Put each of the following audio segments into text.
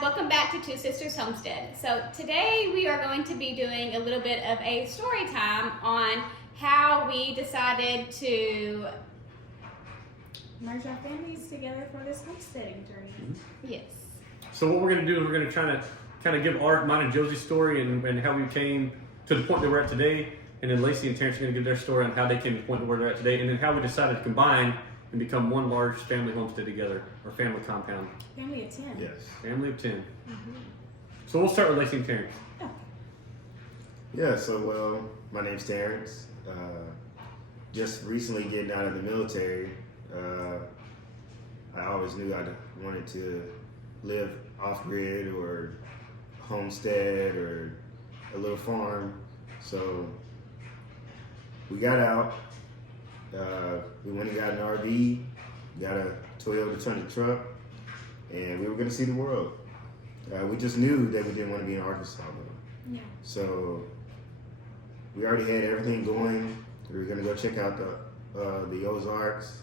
welcome back to Two Sisters Homestead. So today we are going to be doing a little bit of a story time on how we decided to merge our families together for this homesteading journey. Yes. So what we're going to do is we're going to try to kind of give mine and Josie's story and how we came to the point that we're at today. And then Laci and Terrence are going to give their story on how they came to the point where they're at today. And then how we decided to combine and become one large family homestead together, or family compound. Family of 10. Yes. Family of 10. So we'll start with Laci and Terrence. Yeah, so my name's Terrence. Just recently getting out of the military, I always knew I wanted to live off-grid or homestead or a little farm. So we got out. We went and got an RV, got a Toyota Tundra truck, and we were going to see the world. We just knew that we didn't want to be in Arkansas though. Yeah. So we already had everything going. We were going to go check out the Ozarks,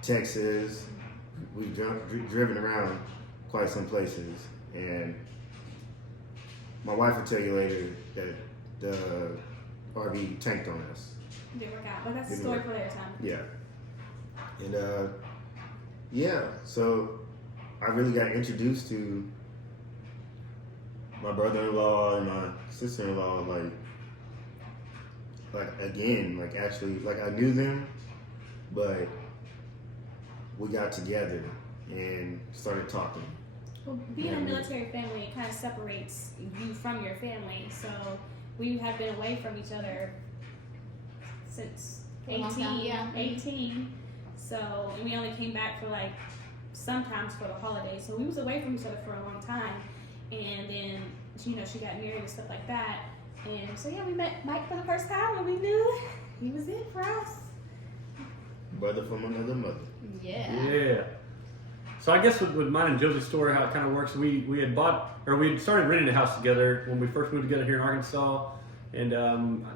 Texas. We've driven around quite some places, and my wife will tell you later that the RV tanked on us. Didn't work out, but that's a story for later time. Yeah. And yeah, so I really got introduced to my brother-in-law and my sister-in-law, like I knew them, but we got together and started talking. Well, being a military family, it kind of separates you from your family. So we have been away from each other since For a long time, 18. So, and we only came back for sometimes for the holidays. So we was away from each other for a long time. And then, she got married and stuff like that. And so yeah, we met Mike for the first time and we knew he was it for us. Brother from another mother. Yeah. So I guess with mine and Josie's story, how it kind of works, we had started renting a house together when we first moved together here in Arkansas, and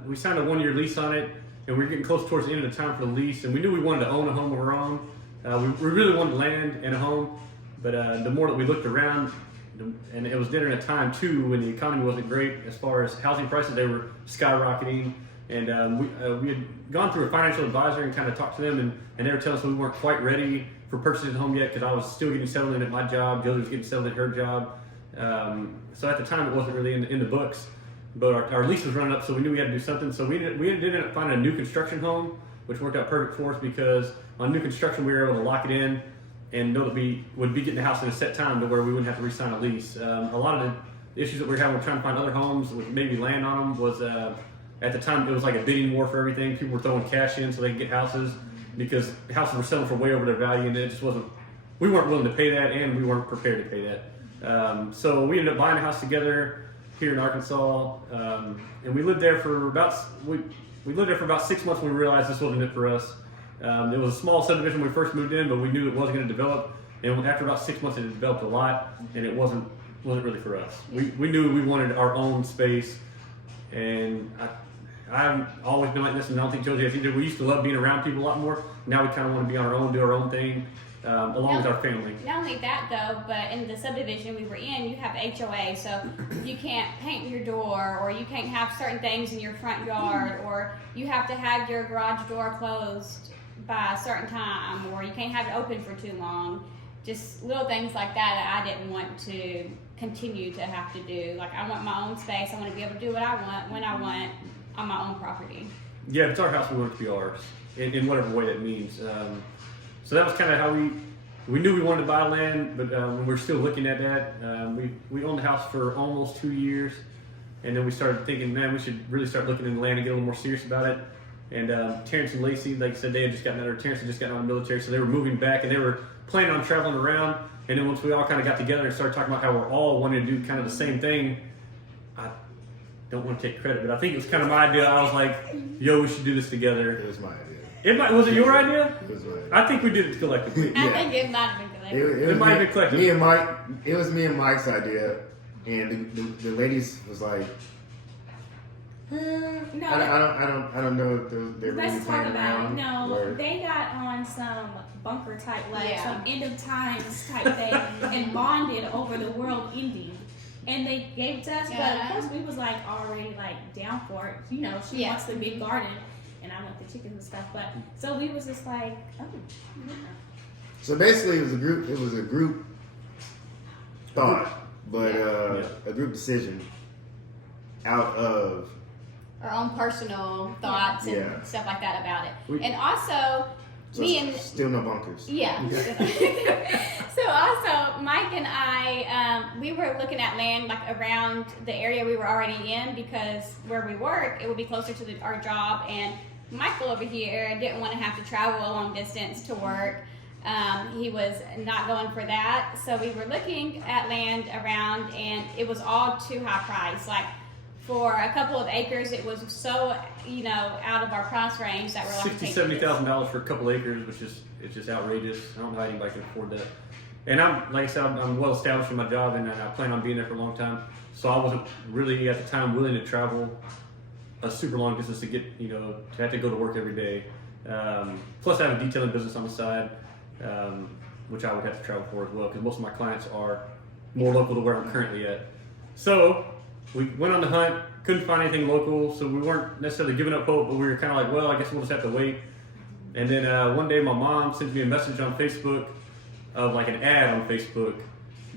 we signed a 1-year lease on it, and we were getting close towards the end of the time for the lease, and we knew we wanted to own a home of our own. We really wanted land and a home, but the more that we looked around, and it was during a time too when the economy wasn't great as far as housing prices, they were skyrocketing, and we had gone through a financial advisor and kind of talked to them, and they were telling us we weren't quite ready for purchasing a home yet because I was still getting settled in at my job, Josie was getting settled at her job. So at the time it wasn't really in the books, but our lease was running up, so we knew we had to do something. So we ended up finding a new construction home, which worked out perfect for us because on new construction we were able to lock it in and know that we would be getting the house in a set time to where we wouldn't have to re-sign a lease. A lot of the issues that we were having with trying to find other homes with maybe land on them was at the time it was like a bidding war for everything. People were throwing cash in so they could get houses because the houses were selling for way over their value, and it just wasn't. We weren't willing to pay that, and we weren't prepared to pay that. So we ended up buying a house together here in Arkansas, and we lived there for about 6 months when we realized this wasn't it for us. It was a small subdivision when we first moved in, but we knew it wasn't going to develop. And after about 6 months, it had developed a lot, and it wasn't really for us. We knew we wanted our own space, and I've always been like this, and I don't think Josie has either. We used to love being around people a lot more. Now we kind of want to be on our own, do our own thing, along with our family. Not only that though, but in the subdivision we were in, you have HOA, so you can't paint your door, or you can't have certain things in your front yard, or you have to have your garage door closed by a certain time, or you can't have it open for too long. Just little things like that I didn't want to continue to have to do. Like, I want my own space. I want to be able to do what I want when I want on my own property. Yeah, if it's our house, we want it to be ours in whatever way that means. So that was kind of how we knew we wanted to buy land, but when we were still looking at that, we owned the house for almost 2 years, and then we started thinking, man, we should really start looking into land and get a little more serious about it. And Terrence and Laci, like I said, they had just gotten out, or Terrence had just gotten out of the military, so they were moving back, and they were planning on traveling around. And then once we all kind of got together and started talking about how we're all wanting to do kind of the same thing, I don't want to take credit, but I think it was kind of my idea. I was like, yo, we should do this together. It was my idea. Was it your idea? It was my idea. I think we did it collectively. I think it might have been collective. It might have been collective. Me and Mike. It was me and Mike's idea, and the ladies was like, No. I don't know if they're really Let's talk playing about it. around. No, or- they got on some bunker type, like Yeah. some end of times type thing, and bonded over the world ending. And they gave it to us, but of course we was like already like down for it. You know, she Yeah. wants the big garden, and I want the chickens and stuff. But so we was just like, oh, yeah. So basically, it was a group thought, but a group decision out of Our own personal thoughts and Yeah. stuff like that about it. We- And also, so me and still no bunkers. yeah. So also, Mike and I, we were looking at land like around the area we were already in because where we work, it would be closer to our job. And Michael over here didn't want to have to travel a long distance to work. He was not going for that. So we were looking at land around, and it was all too high price. Like for a couple of acres, it was so out of our price range that we're like $70,000 for a couple acres, which is it's just outrageous. I don't know how anybody can afford that. And like I said, I'm well established in my job, and I plan on being there for a long time. So I wasn't really at the time willing to travel a super long distance to get to have to go to work every day. Plus, I have a detailing business on the side, which I would have to travel for as well, because most of my clients are more local to where I'm currently at. So we went on the hunt, couldn't find anything local, so we weren't necessarily giving up hope, but we were kind of like, well, I guess we'll just have to wait. And then one day my mom sends me a message on Facebook of like an ad on Facebook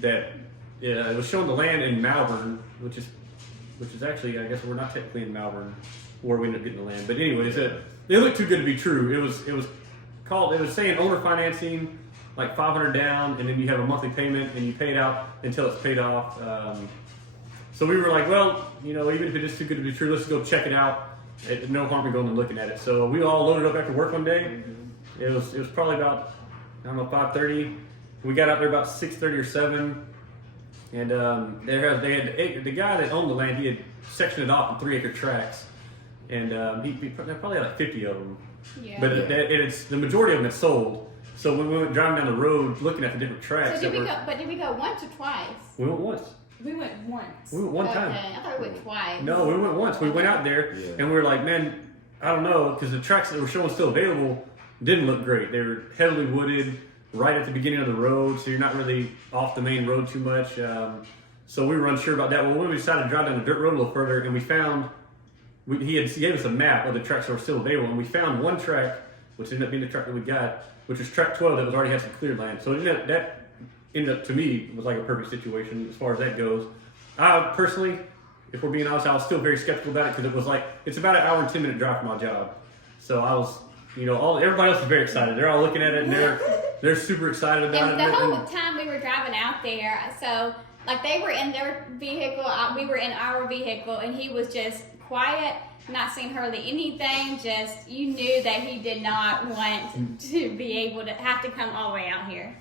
that it was showing the land in Malvern, which is actually, I guess we're not technically in Malvern where we ended up getting the land. But anyways, it looked too good to be true. It was saying owner financing, like $500 down, and then you have a monthly payment and you pay it out until it's paid off. So we were like, well, even if it is too good to be true, let's go check it out. No harm in going and looking at it. So we all loaded up after work one day. It was probably about 5:30. We got out there about 6:30 or 7, and they had the guy that owned the land. He had sectioned it off in 3-acre tracts, and he probably had like 50 of them. Yeah. But it's the majority of them had sold. So when we went driving down the road looking at the different tracks, So did we go once or twice? we went once. We went once. We went one time. Okay, I thought we went twice. No, we went once. We went out there and we were like, man, I don't know, because the tracks that were showing still available didn't look great. They were heavily wooded right at the beginning of the road, so you're not really off the main road too much. So we were unsure about that. Well, when we decided to drive down the dirt road a little further, and we found, he gave us a map of the tracks that were still available, and we found one track, which ended up being the track that we got, which was track 12 that was already had some cleared land. So that ended up, to me, was like a perfect situation as far as that goes. I personally, if we're being honest, I was still very skeptical about it because it was like, it's about an hour and 10-minute drive from my job. So I was, everybody else is very excited. They're all looking at it and they're super excited about And it. the whole time we were driving out there, so like they were in their vehicle, we were in our vehicle, and he was just quiet, not saying hardly anything. Just you knew that he did not want to be able to have to come all the way out here.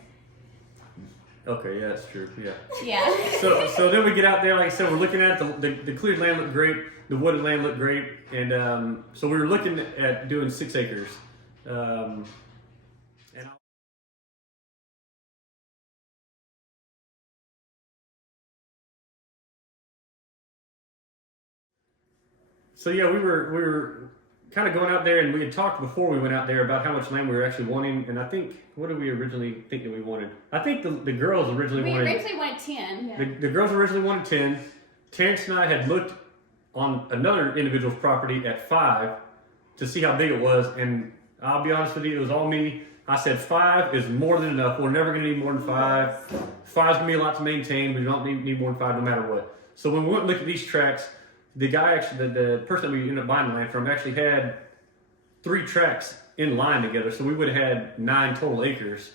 Okay, yeah, that's true. Yeah. Yeah. So then we get out there, like I said, we're looking at it. The cleared land looked great. The wooded land looked great. And so we were looking at doing 6 acres. So yeah, we were kind of going out there, and we had talked before we went out there about how much land we were actually wanting. And I think, what did we originally think that we wanted? I think the girls originally wanted 10. Yeah. the girls originally wanted 10. Terrence and I had looked on another individual's property at 5 to see how big it was, and I'll be honest with you, it was all me. I said 5 is more than enough. We're never going to need more than 5. 5's going to be a lot to maintain. We don't need more than 5 no matter what. So when we went and looked at these tracks, the guy actually, the person that we ended up buying the land from actually had 3 tracks in line together. So we would have had 9 total acres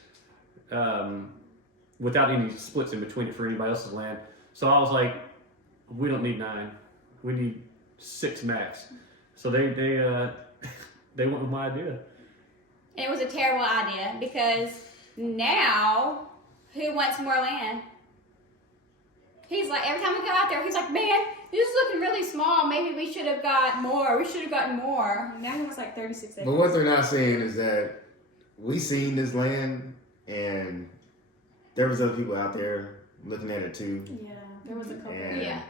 without any splits in between it for anybody else's land. So I was like, we don't need 9. We need 6 max. So they went with my idea. And it was a terrible idea because now who wants more land? He's like, every time we go out there, he's like, man, this is looking really small. Maybe we should have got more. We should have gotten more. Now he was like 36 acres. But what they're not saying is that we seen this land, and there was other people out there looking at it too. Yeah, there was a couple. And Yeah.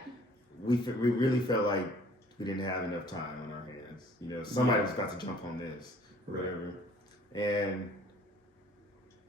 we really felt like we didn't have enough time on our hands. You know, somebody was about to jump on this or whatever,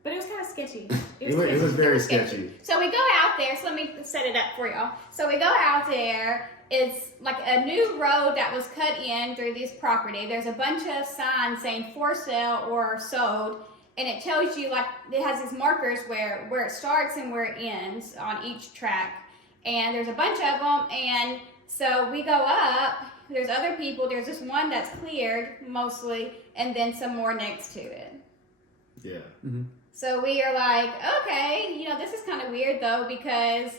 But it was kind of sketchy. it was very sketchy. So we go out there. So let me set it up for y'all. So we go out there. It's like a new road that was cut in through this property. There's a bunch of signs saying for sale or sold. And it tells you, like, it has these markers where it starts and where it ends on each track. And there's a bunch of them. And so we go up. There's other people. There's this one that's cleared mostly. And then some more next to it. Yeah. Mm-hmm. So we are like, okay, you know, this is kind of weird though, because,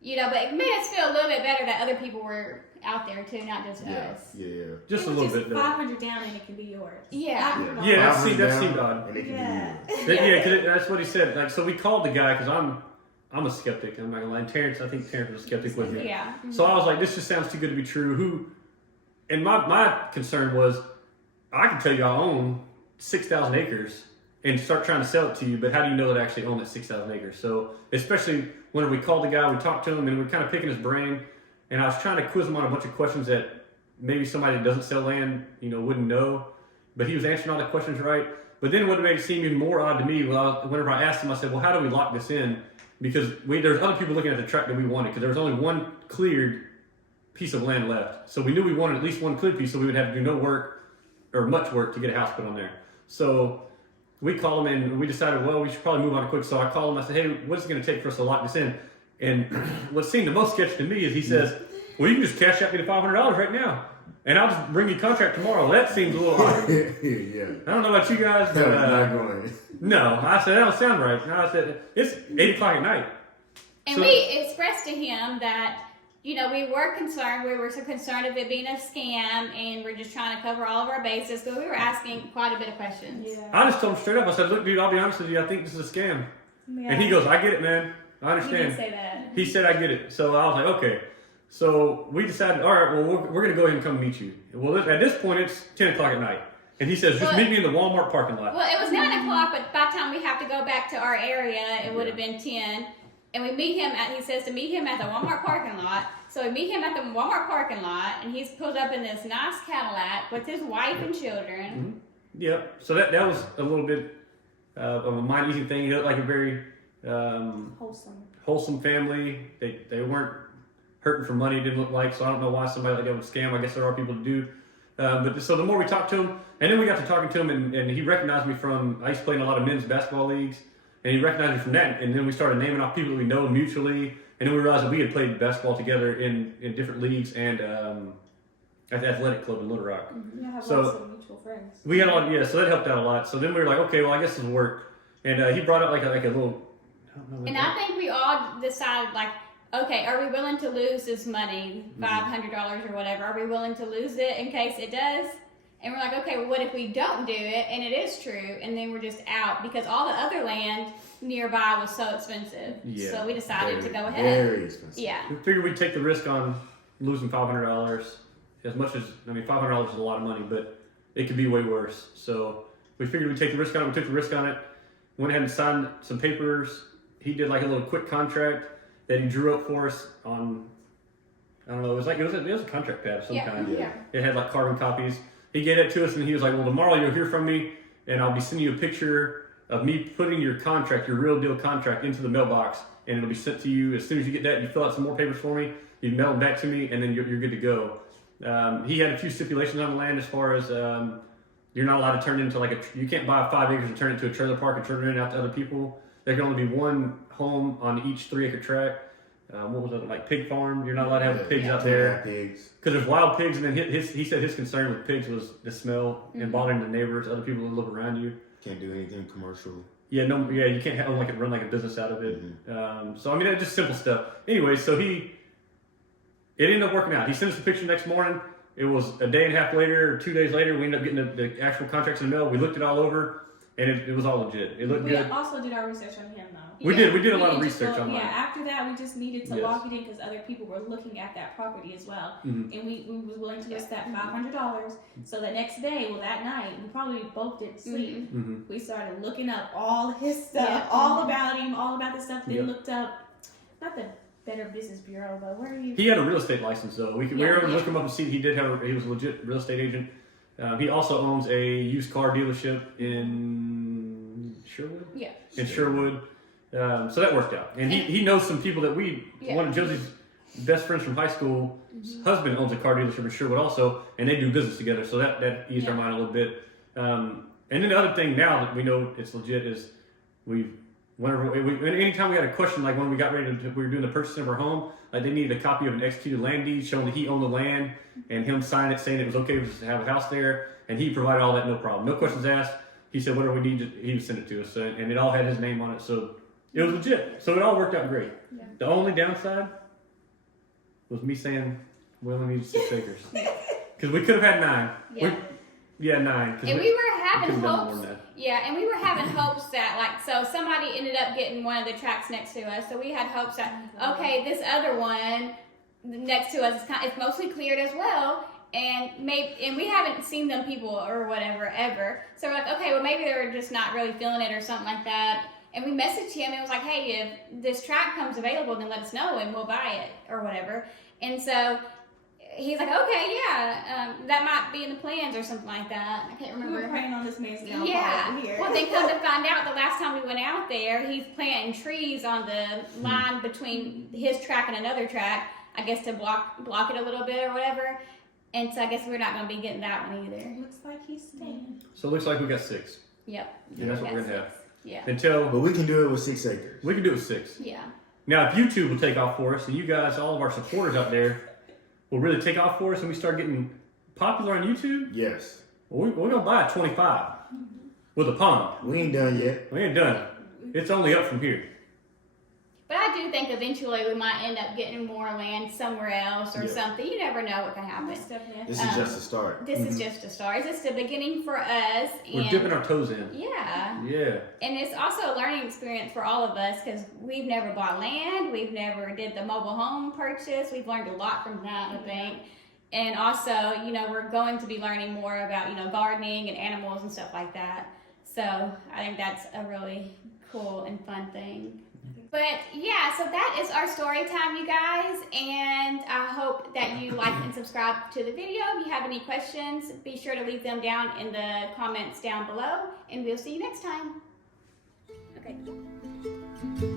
you know, but it made us feel a little bit better that other people were out there too, not just us. Yeah. Just a little bit. Though. 500 down and it can be yours. Yeah. Yeah, that seemed odd. And it can Yeah. be yours. Yeah, because that's what he said. Like, so we called the guy because I'm a skeptic. I'm not gonna lie. And I think Terrence was a skeptic with me. Yeah. So I was like, this just sounds too good to be true. And my concern was, I can tell you I own 6,000 acres and start trying to sell it to you, but how do you know that I actually own that 6,000 acres? So especially when we called the guy, we talked to him, and we're kind of picking his brain, and I was trying to quiz him on a bunch of questions that maybe somebody that doesn't sell land, you know, wouldn't know, but he was answering all the questions right. But then what made it seem even more odd to me, whenever I asked him, I said, well, how do we lock this in? Because there's other people looking at the tract that we wanted, because there was only one cleared piece of land left. So we knew we wanted at least one cleared piece, so we would have to do no work or much work to get a house put on there. So we called him and we decided, well, we should probably move on quick. So I called him. I said, hey, what's it going to take for us to lock this in? And what seemed the most sketchy to me is he says, well, you can just cash out me the $500 right now, and I'll just bring you a contract tomorrow. That seems a little odd. Yeah. I don't know about you guys, but Not going. no. I said, that don't sound right. And I said, it's 8 o'clock at night. And So- we expressed to him that, you know, we were concerned. We were so concerned of it being a scam, and we're just trying to cover all of our bases. So we were asking quite a bit of questions. Yeah. I just told him straight up. I said, look, dude, I'll be honest with you. I think this is a scam. Yeah. And he goes, I get it, man. I He understand. did say that. He said, I get it. So I was like, okay. So we decided, all right, well, we're going to go ahead and come meet you. Well, at this point, it's 10 o'clock at night. And he says, just Well- meet me in the Walmart parking lot. Well, it was 9 o'clock, but by the time we have to go back to our area, it would have been 10. And we meet him he says to meet him at the Walmart parking lot. So we meet him at the Walmart parking lot, and he's pulled up in this nice Cadillac with his wife and children. Yep. So that was a little bit of a mind-easing thing. He looked like a very wholesome family. They weren't hurting for money, it didn't look like. So I don't know why somebody like that would scam. I guess there are people to do. But so the more we talked to him, and then we got to talking to him, and he recognized me from, I used to play in a lot of men's basketball leagues, and he recognized me from that. And then we started naming off people that we know mutually, and then we realized that we had played basketball together in different leagues and at the athletic club in Little Rock. You have So- lots of mutual friends. We had so that helped out a lot. So then we were like, okay, well, I guess this will work. And he brought up like a little, I don't know what And that- I think we all decided, like, okay, are we willing to lose this money, $500 or whatever? Are we willing to lose it in case it does? And we're like, okay, well, what if we don't do it and it is true, and then we're just out because all the other land nearby was so expensive. Yeah, So we decided to go ahead. Very expensive. Yeah. We figured we'd take the risk on losing $500. As much as, $500 is a lot of money, but it could be way worse. So we figured we'd take the risk on it. We took the risk on it. Went ahead and signed some papers. He did like a little quick contract that he drew up for us on, I don't know, it was a contract pad of some kind. Yeah. It had like carbon copies. He gave that to us, and he was like, well, tomorrow you'll hear from me, and I'll be sending you a picture of me putting your contract, your real deal contract, into the mailbox, and it'll be sent to you. As soon as you get that, you fill out some more papers for me, you mail them back to me, and then you're good to go. He had a few stipulations on the land as far as you're not allowed to turn it into you can't buy 5 acres and turn it into a trailer park and turn it out to other people. There can only be one home on each 3-acre tract. What was it, like pig farm? You're not allowed to have the pigs out there. Pigs. Because there's wild pigs, and then he said his concern with pigs was the smell and bothering the neighbors, other people that live around you. Can't do anything commercial. You can't have run like a business out of it. So it's just simple stuff. Anyway, so it ended up working out. He sent us the picture next morning. It was a day and a half later, or 2 days later, we ended up getting the actual contracts in the mail. We looked it all over, and it was all legit. It looked We good. also did our research on him, though. We did a lot of didn't just research go- online. Yeah, after that, we just needed to Yes. lock it in because other people were looking at that property as well. Mhm. And we was willing to risk that $500. So the next day, that night, we probably both didn't sleep. Mhm. We started looking up all his stuff, Yeah. all about him, all about the stuff they Yep. looked up. Nothing. Better Business Bureau, but where are you? He had a real estate license though. We were able to Yeah. look him up and see he was a legit real estate agent. He also owns a used car dealership in Sherwood. Yeah. In Sherwood. So that worked out. And he knows some people that one of Josie's best friends from high school, husband owns a car dealership in Sherwood also, and they do business together. So that eased our mind a little bit. And then the other thing now that we know it's legit is anytime we had a question, like when we got ready we were doing the purchase of our home, like they needed a copy of an executed land deed showing that he owned the land and him sign it saying it was okay for us to have a house there, and he provided all that, no problem, no questions asked. He said whatever we need, he would send it to us, and it all had his name on it, so it was legit. So it all worked out great. Yeah. The only downside was me saying we only needed 6 acres because we could have had 9. Yeah. 9. And we were having could've done more hopes. than that. Yeah, and we were having hopes that so somebody ended up getting one of the tracks next to us. So we had hopes that okay, this other one next to us it's mostly cleared as well, and we haven't seen them people or whatever ever. So we're like, okay, well maybe they're just not really feeling it or something like that. And we messaged him and was like, hey, if this track comes available, then let us know and we'll buy it or whatever. And so he's like, okay, yeah, that might be in the plans or something like that. I can't We remember. were praying on this man's downfall Yeah. over here. Well, then come to find out, the last time we went out there, he's planting trees on the line between his track and another track, I guess to block it a little bit or whatever. And so I guess we're not going to be getting that one either. Looks like he's staying. So it looks like we got 6. Yep. And that's what we're Got going to have. 6. Yeah. Until But we can do it with 6 acres. we can do it with 6. Yeah. Now, if YouTube will take off for us, and you guys, all of our supporters out there, will really take off for us, and we start getting popular on YouTube, Yes. well, we're going to buy a 25 with a pond. We ain't done yet. We ain't done. It's only up from here. But I do think eventually we might end up getting more land somewhere else or Yeah. something. You never know what can happen. Most definitely. This is just a start. This is just a start. It's just the beginning for us. We're And dipping our toes in. yeah. Yeah. And it's also a learning experience for all of us because we've never bought land. We've never did the mobile home purchase. We've learned a lot from that, I think. And also, we're going to be learning more about, gardening and animals and stuff like that. So I think that's a really cool and fun thing. But yeah, so that is our story time, you guys. And I hope that you like and subscribe to the video. If you have any questions, be sure to leave them down in the comments down below. And we'll see you next time. Okay.